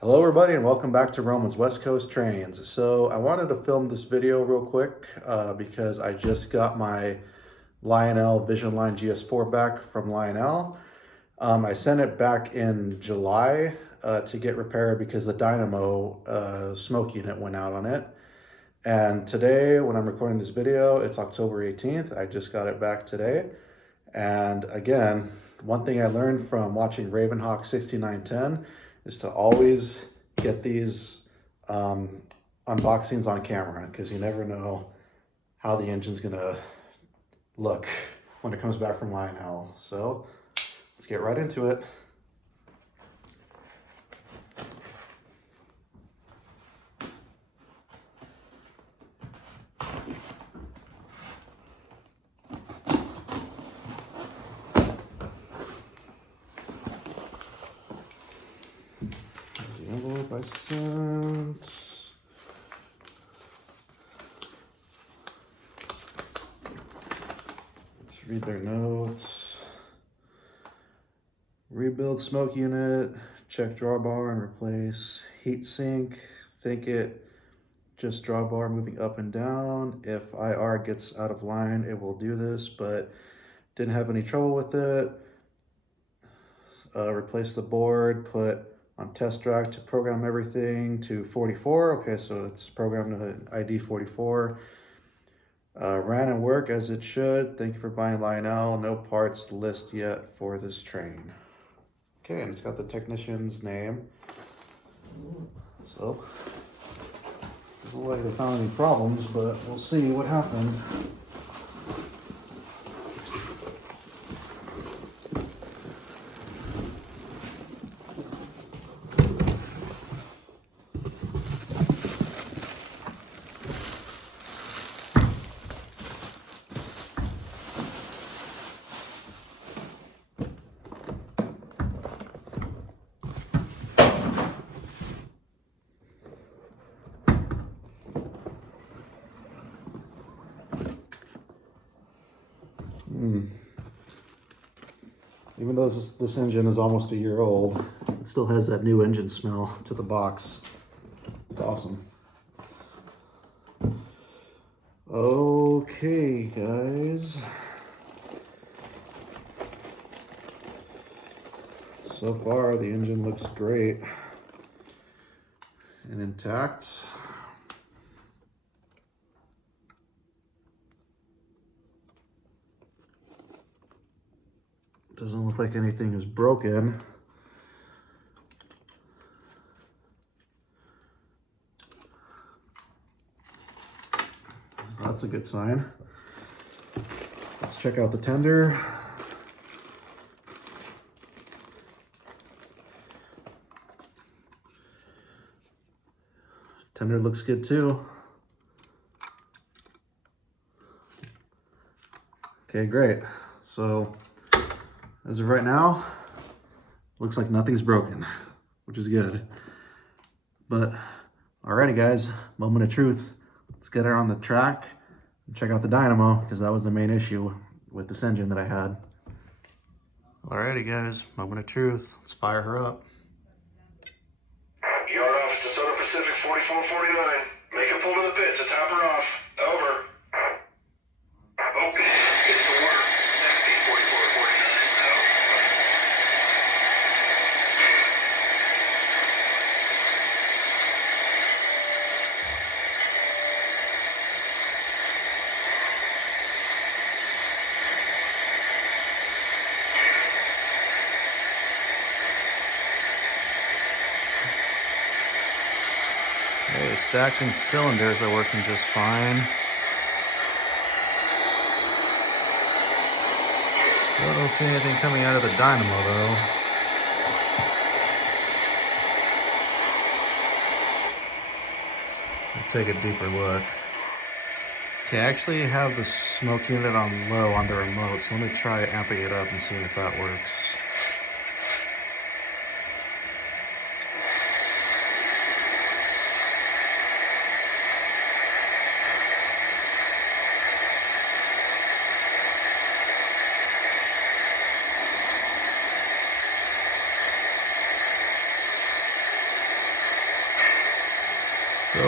Hello everybody and welcome back to Roman's West Coast Trains. So I wanted to film this video real quick because I just got my Lionel Vision Line GS-4 back from Lionel. I sent it back in July to get repaired because the dynamo smoke unit went out on it. And today, when I'm recording this video, it's October 18th. I just got it back today. And again, one thing I learned from watching Ravenhawk 6910 is to always get these unboxings on camera, because you never know how the engine's gonna look when it comes back from Lionel. So let's get right into it. Here's the envelope I sent. Let's read their notes. Rebuild smoke unit, check drawbar and replace heat sink. Think it just drawbar moving up and down. If IR gets out of line, it will do this, but didn't have any trouble with it. Replace the board, put on test track to program everything to 44. Okay, so it's programmed to ID 44. Ran and work as it should. Thank you for buying Lionel. No parts list yet for this train. Okay, and it's got the technician's name. So, doesn't look like they found any problems, but we'll see what happened. Even though this engine is almost a year old, it still has that new engine smell to the box. It's awesome. Okay, guys. So far, the engine looks great and intact. Doesn't look like anything is broken. That's a good sign. Let's check out the tender. Tender looks good too. Okay, great. So as of right now, looks like nothing's broken, which is good. But alrighty guys, moment of truth. Let's get her on the track and check out the dynamo, because that was the main issue with this engine that I had. Alrighty guys, moment of truth. Let's fire her up. Yard office to Southern Pacific 4449. Make a pull to the pit to top her off. Over. Open. Get to work. SP 4449. Out. Okay, the stacking cylinders are working just fine. Still don't see anything coming out of the dynamo though. Let's take a deeper look. Okay, I actually have the smoke unit on low on the remote, so let me try amping it up and seeing if that works.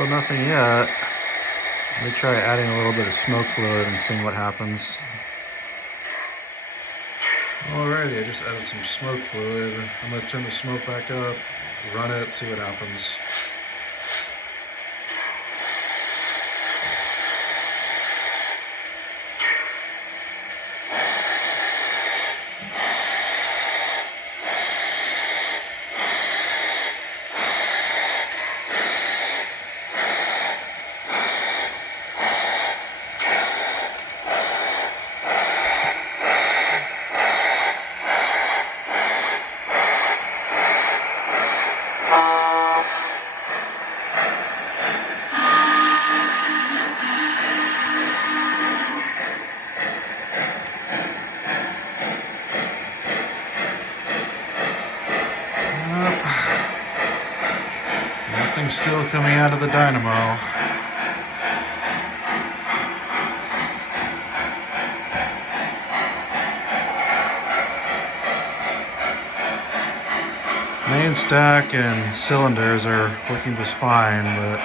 nothing yet. Let me try adding a little bit of smoke fluid and seeing what happens. Alrighty, I just added some smoke fluid. I'm gonna turn the smoke back up, run it, see what happens. Nothing's still coming out of the dynamo. Main stack and cylinders are working just fine, but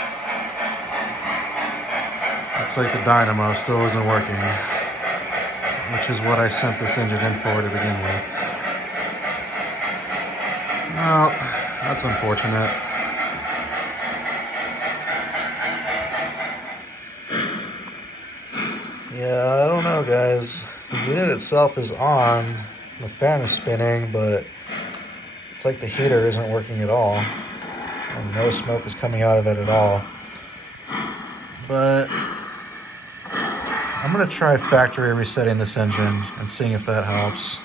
looks like the dynamo still isn't working, which is what I sent this engine in for to begin with. Well, that's unfortunate. Yeah, I don't know, guys. The unit itself is on, the fan is spinning, but it's like the heater isn't working at all, and no smoke is coming out of it at all. But I'm gonna try factory resetting this engine and seeing if that helps.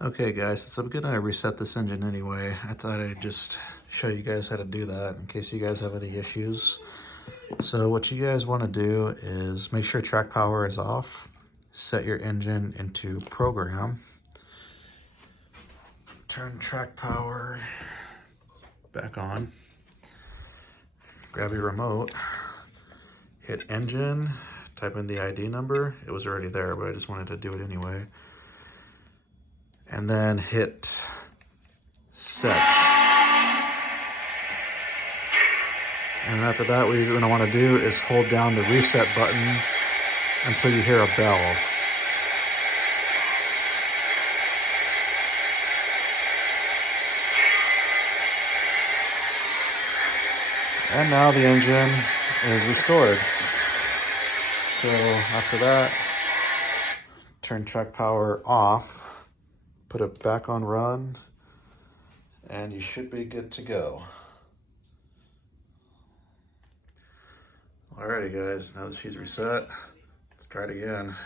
Okay guys, since I'm gonna reset this engine anyway, I thought I'd just show you guys how to do that in case you guys have any issues. So what you guys wanna do is make sure track power is off, set your engine into program, turn track power back on, grab your remote, hit engine, type in the ID number. It was already there, but I just wanted to do it anyway. And then hit set. And after that, what you're gonna wanna do is hold down the reset button until you hear a bell. And now the engine is restored. So after that, turn track power off, put it back on run, and you should be good to go. Alrighty guys, now that she's reset, let's try it again.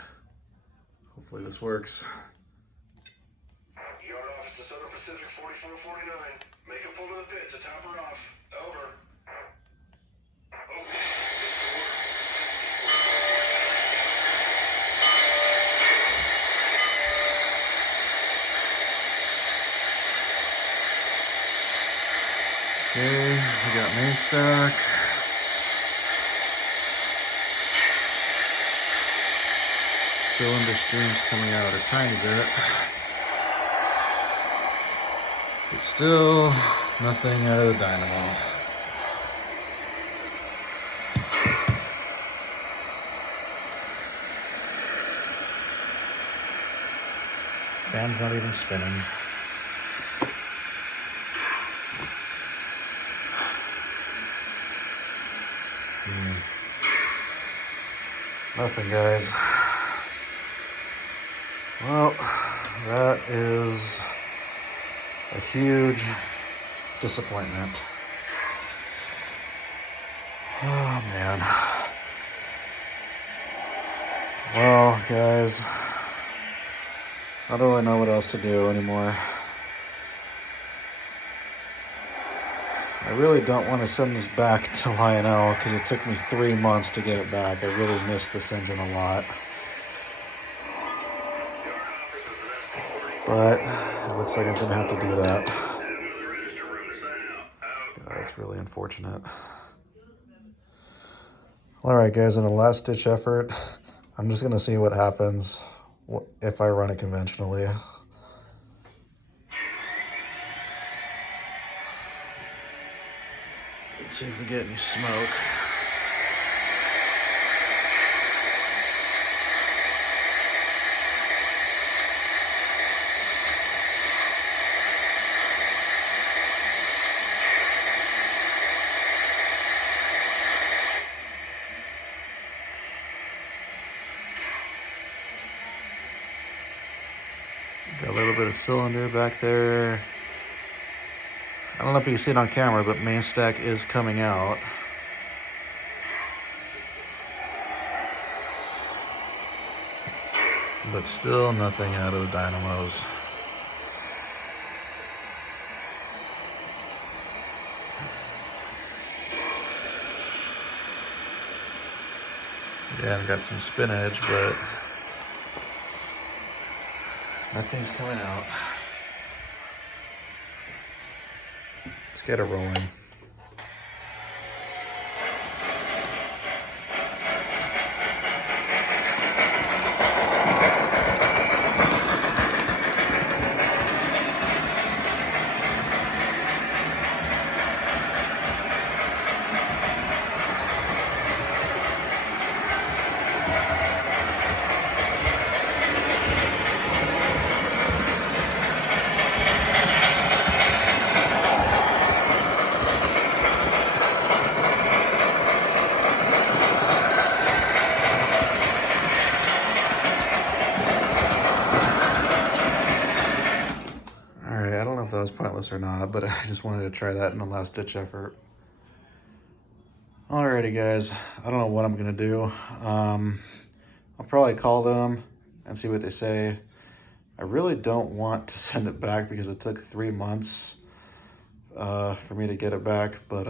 Hopefully this works. Yard office to Southern Pacific 4449. Make a pull to the pit to top her off. Over. Okay, we got main stack. Cylinder steam's coming out a tiny bit. But still nothing out of the dynamo. Fan's not even spinning. Nothing, guys. Well, that is a huge disappointment. Oh, man. Well, guys, I don't really know what else to do anymore. I really don't want to send this back to Lionel because it took me 3 months to get it back. I really missed this engine a lot. But it looks like I'm going to have to do that. That's really unfortunate. Alright guys, in a last ditch effort, I'm just going to see what happens if I run it conventionally. Let's see if we get any smoke. Got a little bit of cylinder back there. I don't know if you can see it on camera, but main stack is coming out. But still nothing out of the dynamos. Yeah, I've got some spin edge, but nothing's coming out. Let's get it rolling. I don't know if that was pointless or not, but I just wanted to try that in a last ditch effort. Alrighty guys, I don't know what I'm gonna do. I'll probably call them and see what they say. I really don't want to send it back because it took 3 months for me to get it back, but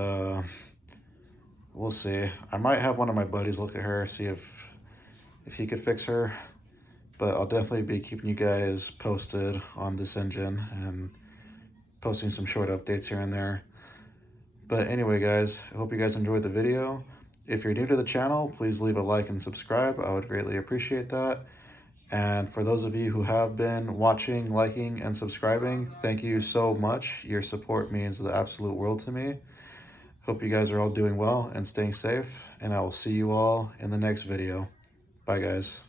we'll see. I might have one of my buddies look at her, see if he could fix her, but I'll definitely be keeping you guys posted on this engine and posting some short updates here and there. But anyway guys, I hope you guys enjoyed the video. If you're new to the channel, please leave a like and subscribe. I would greatly appreciate that. And for those of you who have been watching, liking, and subscribing, thank you so much. Your support means the absolute world to me. Hope you guys are all doing well and staying safe, and I will see you all in the next video. Bye guys.